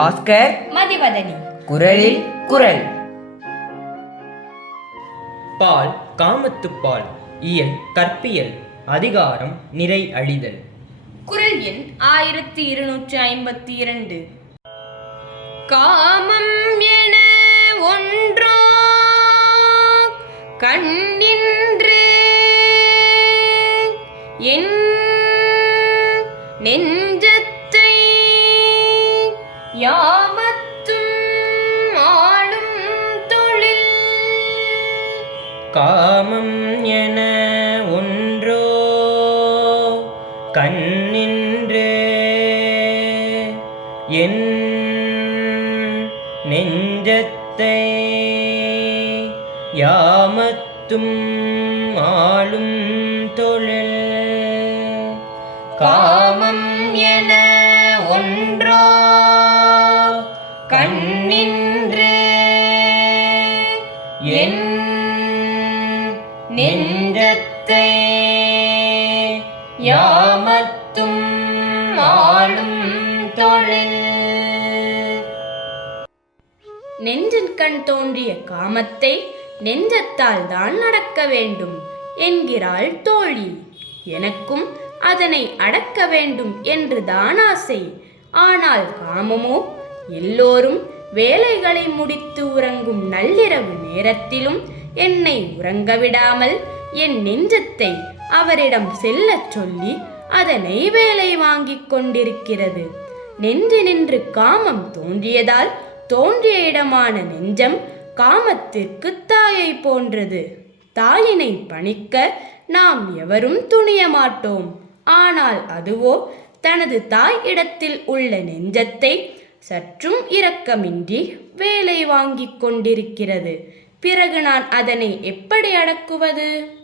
பாஸ்கர் மதிவதனி. குரலில் குரல். பால் காமத்துப்பால் இயல் கற்பியல் அதிகாரம் நிறை அழிதல். குரல் எண் ஆயிரத்தி இருநூற்றி ஐம்பத்தி இரண்டு. காமம் என ஒன்றோ கண்ணின்று என் நெஞ்சத்தை யாமத்தும் ஆளும் தொழில். காமம் என ஒன்றோ கண்ணின்றே என் நெஞ்சத்தை யாமத்தும் ஆளும் தொழில். காமம் என ஒன்றோ நெஞ்சத்தை யாமத்தும் ஆளும் தொழில். நெஞ்சின் கண் தோன்றிய காமத்தை நெஞ்சத்தால் தான் நடக்க வேண்டும் என்கிறாள் தோழி. எனக்கும் அதனை அடக்க வேண்டும் என்றுதான் ஆசை. ஆனால் காமமோ? எல்லோரும் வேலைகளை முடித்து உறங்கும் நள்ளிரவு நேரத்திலும் என்னை உறங்க விடாமல் என் நெஞ்சத்தை அவரிடம் செல்லச் சொல்லி அதனை வேலை வாங்கிக் கொண்டிருக்கிறது. நெஞ்சு நின்று காமம் தோன்றியதால் தோன்றிய இடமான நெஞ்சம் காமத்திற்கு தாயை போன்றது. தாயினை பணிக்க நாம் எவரும் துணிய மாட்டோம். ஆனால் அதுவோ தனது தாய் இடத்தில் உள்ள நெஞ்சத்தை சற்றும் இரக்கமின்றி வேலை வாங்கிக் கொண்டிருக்கிறது. பிறகு நான் அதனை எப்படி அடக்குவது?